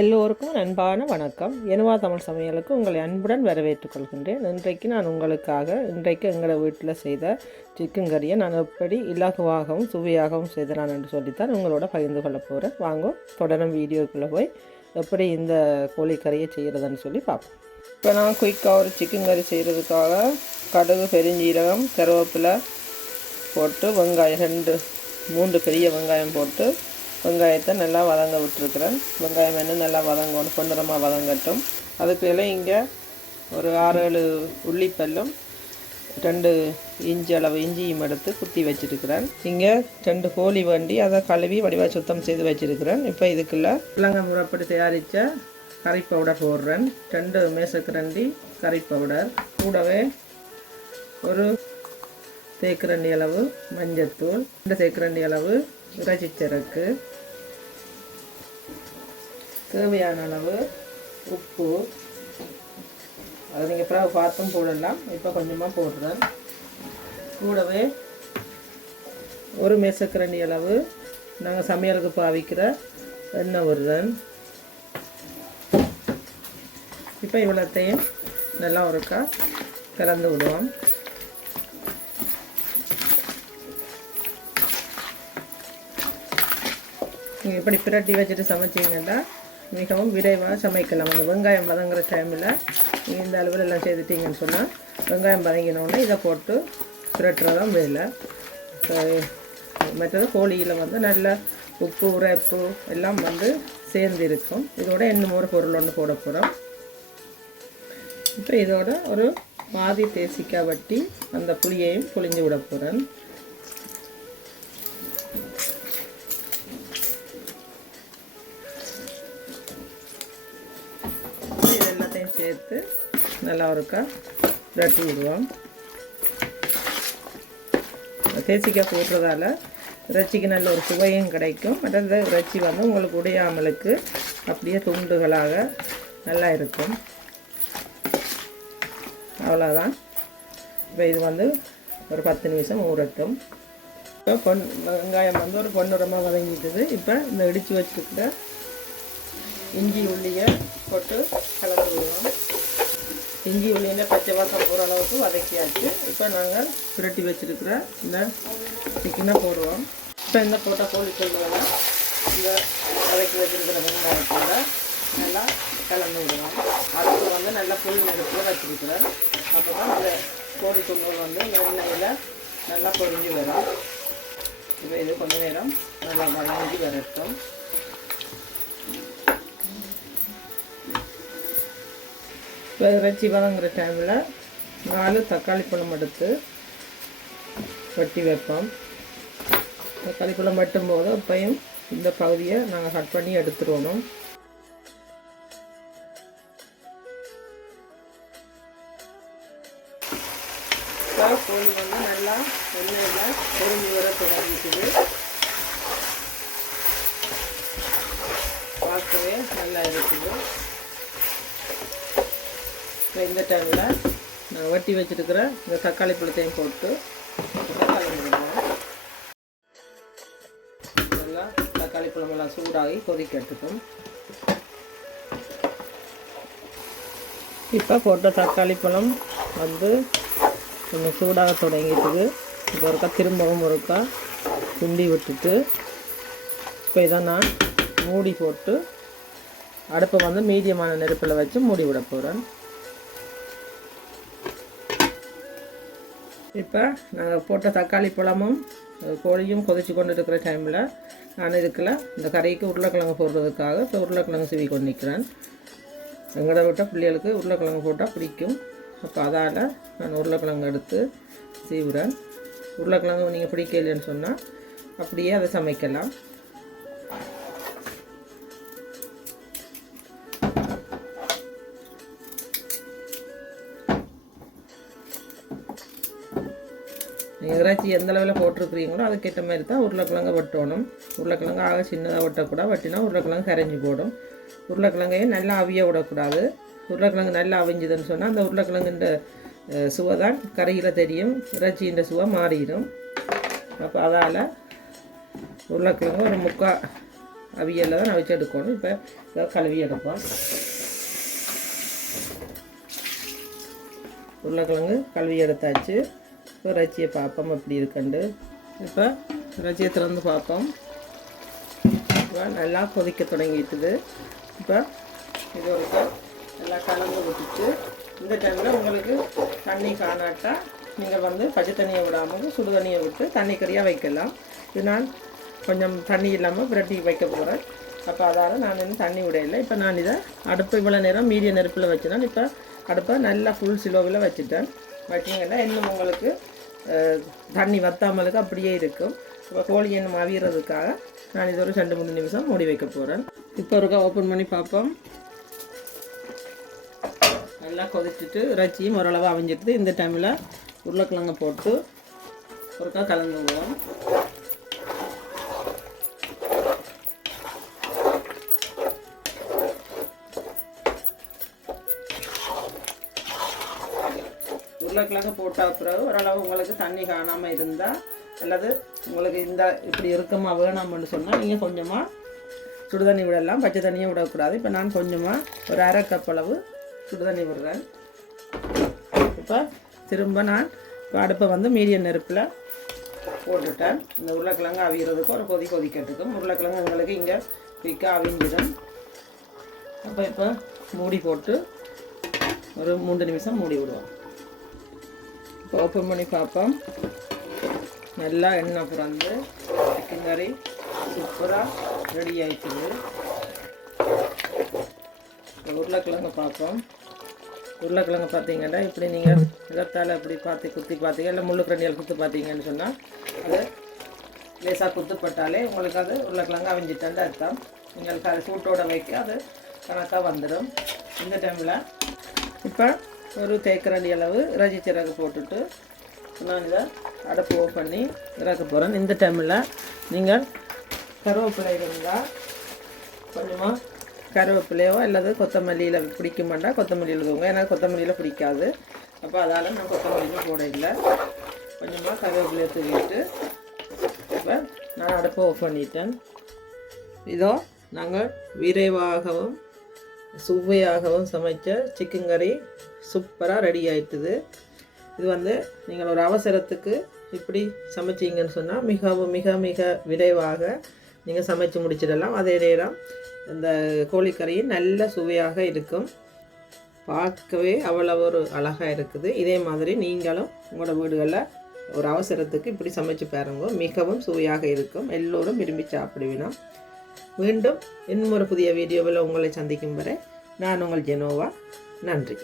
எல்லோருக்கும் அன்பான வணக்கம். எனவா தமிழ் சமையலுக்கு உங்களை அன்புடன் வரவேற்றுக் கொள்கின்றேன். இன்றைக்கு நான் உங்களுக்காக இன்றைக்கு எங்களை வீட்டில் செய்த சிக்கன் கறியை நான் எப்படி இலகுவாகவும் சுவையாகவும் செய்தேன் என்று சொல்லித்தான் உங்களோட பகிர்ந்து கொள்ள போகிறேன் வாங்க தொடரும் வீடியோக்குள்ளே போய் எப்படி இந்த கோழிக்கறியை செய்கிறதுன்னு சொல்லி பார்ப்போம். இப்போ நான் குயிக்காக ஒரு சிக்கன் கறி செய்கிறதுக்காக கடுகு பெருஞ்சீரகம் கருவேப்பிலை போட்டு வெங்காயம் ரெண்டு மூன்று பெரிய வெங்காயம் போட்டு வெங்காயத்தை நல்லா வதங்க விட்டுருக்குறேன். வெங்காயம் வேணும் நல்லா வதங்கணும் பொன்னிறமாக வதங்கட்டும். அதுக்கு இங்கே ஒரு ஆறு ஏழு உள்ளிப்பல்லும் ரெண்டு இஞ்சி அளவு இஞ்சியும் எடுத்து குத்தி வச்சுருக்கிறேன். இங்கே ரெண்டு கோழி வண்டி அதை கழுவி வடிவாக சுத்தம் செய்து வச்சிருக்கிறேன். இப்போ இதுக்குள்ள இலங்கை முறைப்படி தயாரித்த கறி பவுடர் போடுறேன். ரெண்டு மேசக்கரண்டி கறி பவுடர் கூடவே ஒரு தேக்கரண்டி அளவு மஞ்சத்தூள் ரெண்டு தேக்கரண்டி அளவு இறைச்சிச்சரக்கு தேவையான அளவு உப்பு. அது நீங்கள் பிறகு பார்த்தும் போடலாம். இப்போ கொஞ்சமாக போடுறேன். கூடவே ஒரு மேசக்கரண்டி அளவு நாங்கள் சமையலுக்கு பாவிக்கிற எண்ணெய் விடுறேன் இப்போ இவ்வளோத்தையும் நல்லா ஒருக்கா கலந்து விடுவோம். நீங்கள் இப்படி பிரட்டி வச்சுட்டு சமைச்சிங்கன்னா மிகவும் விரைவாக சமைக்கலாம். அந்த வெங்காயம் வதங்குற டைமில் இந்த அளவில் எல்லாம் செய்துட்டீங்கன்னு சொன்னால் வெங்காயம் வதங்கினோடனே இதை போட்டு பிரட்டுறதான் வேலை. மற்றது கோழியில் வந்து நல்ல உப்பு உரைப்பு எல்லாம் வந்து சேர்ந்து இருக்கும். இதோட இன்னும் ஒரு பொருள் ஒன்று போட போகிறோம் இப்போ இதோட ஒரு பாதி தேசிக்காய் வட்டி அந்த புளியையும் புளிஞ்சு விட போகிறேன் சேர்த்து நல்லா ஒருக்கா பிரட்டி விடுவோம். தேசிக்காய் போடுறதால இறைச்சிக்கு நல்ல ஒரு சுவையும் கிடைக்கும். மற்றது இறைச்சி வந்து உங்களுக்கு உடையாமலுக்கு அப்படியே துண்டுகளாக நல்லா இருக்கும். அவ்வளோதான் இப்போ இது வந்து ஒரு பத்து நிமிஷம் ஊறட்டும். இப்போ பொன் வெங்காயம் வந்து ஒரு பொன்னிறமாக வதங்கிட்டுது. இப்போ இந்த இடித்து வச்சுருக்கிற இஞ்சி உள்ளியை போட்டு கலந்து விடுவோம். இஞ்சி உள்ளியில் பச்சை வாசம் போகிற அளவுக்கு வதக்கியாச்சு. இப்போ நாங்கள் புரட்டி வச்சுருக்கிற இந்த சிக்கனை போடுவோம் இப்போ இந்த போட்ட கோழி சொல்லுவோம் இந்த வதக்கி வச்சுருக்கிற வெங்காயத்தோட நல்லா கலந்து விடுவோம். அதுக்கு வந்து நல்லா புல் நெருப்பில் வச்சுருக்கிறேன். அப்போ தான் அந்த கோழி தொண்ணூறு வந்து எண்ணெயில் நல்லா பொரிஞ்சு வரும். இப்போ இது கொஞ்ச நேரம் நல்லா வதங்கி வரட்டும். இப்போ இறைச்சி வதங்குற டைமில் நாலு தக்காளி பழம் எடுத்து வெட்டி வைப்போம். தக்காளி பழம் வெட்டும் போது அப்பையும் இந்த பகுதியை நாங்கள் கட் பண்ணி எடுத்துருவோம். கோழி வந்து நல்லா எண்ணெயில் பொறிஞ்சு வர தொடங்கிக்குது. பார்க்கவே நல்லா இருக்குது. இப்போ இந்த டைமில் நான் வட்டி வச்சுருக்கிற இந்த தக்காளி பழத்தையும் போட்டு கலந்துடுவோம் நல்லா தக்காளி பழமெல்லாம் சூடாகி கொதிக்க எடுத்துக்கணும். இப்போ போட்ட தக்காளி பழம் வந்து கொஞ்சம் சூடாக தொடங்கிட்டுது இப்போ ஒருக்கா திரும்பவும் ஒருக்கா குண்டி விட்டுட்டு இப்போ இதை நான் மூடி போட்டு அடுப்பை வந்து மீடியமான நெருப்பில் வச்சு மூடி விட போகிறேன் இப்போ நாங்கள் போட்ட தக்காளி பழமும் கோழியும் கொதிச்சு கொண்டு இருக்கிற டைமில் நான் இதுக்கில் இந்த கறிக்கு உருளைக்கிழங்கு போடுறதுக்காக இப்போ உருளைக்கிழங்கு சீவி கொண்டு நிற்கிறேன் எங்கட விட்ட பிள்ளைகளுக்கு உருளைக்கிழங்கு போட்டால் பிடிக்கும். அப்போ அதால் நான் உருளைக்கிழங்கு எடுத்து சீவுறேன். உருளைக்கிழங்கு நீங்கள் பிடிக்கலன்னு சொன்னால் அப்படியே அதை சமைக்கலாம். இறைச்சி எந்த அளவில் போட்டிருக்கிறீங்களோ அதுக்கேற்ற மாதிரி தான் உருளைக்கிழங்கு வெட்டணும். உருளைக்கிழங்கு ஆக சின்னதாக வெட்டக்கூடாது. வெட்டினா உருளைக்கிழங்கு கரைஞ்சி போடும். உருளைக்கிழங்கையும் நல்லா அவிய விடக்கூடாது. உருளைக்கிழங்கு நல்லா அவிஞ்சுதுன்னு சொன்னால் அந்த உருளைக்கிழங்குன்ற சுவை தான் கரையில் தெரியும். இறைச்சின்ற சுவை மாறிடும். அப்போ அதால் உருளைக்கிழங்கு ஒரு முக்கால் அவியலில் தான் அவிச்சு எடுக்கணும். இப்போ இதை கழுவி எடுப்போம். உருளைக்கிழங்கு கழுவி எடுத்தாச்சு. இப்போ ரச்சியை பார்ப்போம் எப்படி இருக்குண்டு இப்போ ரச்சியை திறந்து பார்ப்போம். இப்போ நல்லா கொதிக்க தொடங்கிட்டுது. இப்போ இது வரைக்கும் நல்லா கலந்து விட்டுட்டு இந்த டைமில் உங்களுக்கு தண்ணி காணாட்டா நீங்கள் வந்து பச்சை தண்ணியை விடாமல் சுடு தண்ணியை விட்டு தண்ணி கறியாக வைக்கலாம். இது நான் கொஞ்சம் தண்ணி இல்லாமல் பிரட்டிக்கு வைக்க போகிறேன் அப்போ அதால் நான் இன்னும் தண்ணி விடையில இப்போ நான் இதை அடுப்பு இவ்வளோ நேரம் மீடியம் நெருப்பில் வச்சுனேன் இப்போ அடுப்பை நல்லா ஃபுல் சிலோவில் வச்சுட்டேன். வச்சிங்கன்னா இன்னும் உங்களுக்கு தண்ணி வத்தாமலுக்கு அப்படியே இருக்கும். இப்போ கோழி எண்ணம் அவியறதுக்காக நான் இது ஒரு ரெண்டு மூணு நிமிஷம் மூடி வைக்க போகிறேன் இப்போ ஒருக்கா ஓப்பன் பண்ணி பார்ப்போம். நல்லா கொதிச்சுட்டு இறைச்சியும் ஓரளவு அவிஞ்சிட்டு இந்த டைமில் உருளைக்கிழங்கு போட்டு ஒருக்கா கலந்து உருளைக்கிழங்கு போட்ட பிறகு ஓரளவு உங்களுக்கு தண்ணி காணாமல் இருந்தால் அல்லது உங்களுக்கு இந்த இப்படி இருக்கமா வேணாம்னு சொன்னால் நீங்கள் கொஞ்சமாக சுடு தண்ணி விடலாம். பச்சை தண்ணியை விடக்கூடாது. இப்போ நான் கொஞ்சமாக ஒரு அரை கப் அளவு சுடு தண்ணி விடுறேன். இப்போ திரும்ப நான் அடுப்பை வந்து மீடியம் நெருப்பில் போட்டுட்டேன். இந்த உருளைக்கிழங்கு அவிகிறதுக்கு ஒரு கொதி கொதிக்கிறதுக்கும். உருளைக்கிழங்கு எங்களுக்கு இங்கே குயிக்க அவிஞ்சிடும். அப்போ இப்போ மூடி போட்டு ஒரு மூன்று நிமிஷம் மூடி விடுவோம். இப்போ ஓப்பன் பண்ணி பார்ப்போம். நல்லா எண்ணெய் பிறந்து சிக்கன் கறி சூப்பராக ரெடி ஆயிடுச்சு உருளைக்கிழங்கு பார்ப்போம். உருளைக்கிழங்கு பார்த்தீங்கன்னா இப்படி நீங்கள் இடத்தால் இப்படி பார்த்து குத்தி பார்த்தீங்க இல்லை முள்ளு கரண்டியால் குத்து பார்த்தீங்கன்னு சொன்னால் அது லேசாக குத்துப்பட்டாலே உங்களுக்கு அது உருளைக்கிழங்கு அவிஞ்சிட்டான்னு அர்த்தம். உங்களுக்கு அது சூட்டோட வைக்க அது கணக்காக வந்துடும் இந்த டைமில் இப்போ ஒரு தேக்கரண்டி அளவு இறைச்சி சிறகு போட்டுட்டு நான் இதை அடுப்பு ஓஃப் பண்ணி இறக்க போகிறேன் இந்த டைமில் நீங்கள் கருவேப்பிலை இருந்தால் கொஞ்சமாக கருவேப்பிலையோ அல்லது கொத்தமல்லியில் பிடிக்க மாட்டா கொத்தமல்லியில் போங்க. ஏன்னா கொத்தமல்லியில் பிடிக்காது. அப்போ அதால் நான் கொத்தமல்லியும் போட இல்லை. கொஞ்சமாக கருவேப்பிலையை தூவிட்டு இப்போ நான் அடுப்பை ஆஃப் பண்ணிட்டேன். இதோ நாங்கள் விரைவாகவும் சுவையாகவும் சமைச்ச சிக்கன் கறி சூப்பராக ரெடி ஆயிட்டுது. இது வந்து நீங்கள் ஒரு அவசரத்துக்கு இப்படி சமைச்சீங்கன்னு சொன்னால் மிகவும் மிக மிக விரைவாக நீங்கள் சமைச்சு முடிச்சிடலாம். அதே நேரம் இந்த கோழிக்கறியும் நல்ல சுவையாக இருக்கும். பார்க்கவே அவ்வளவு ஒரு அழகாக இருக்குது. இதே மாதிரி நீங்களும் உங்களோட வீடுகளில் ஒரு அவசரத்துக்கு இப்படி சமைச்சு பாருங்க. மிகவும் சுவையாக இருக்கும். எல்லோரும் விரும்பி சாப்பிடுவினா மீண்டும் இன்னும் ஒரு புதிய வீடியோவில் உங்களை சந்திக்கும் வரை நான் உங்கள் ஜெனோவா. நன்றி.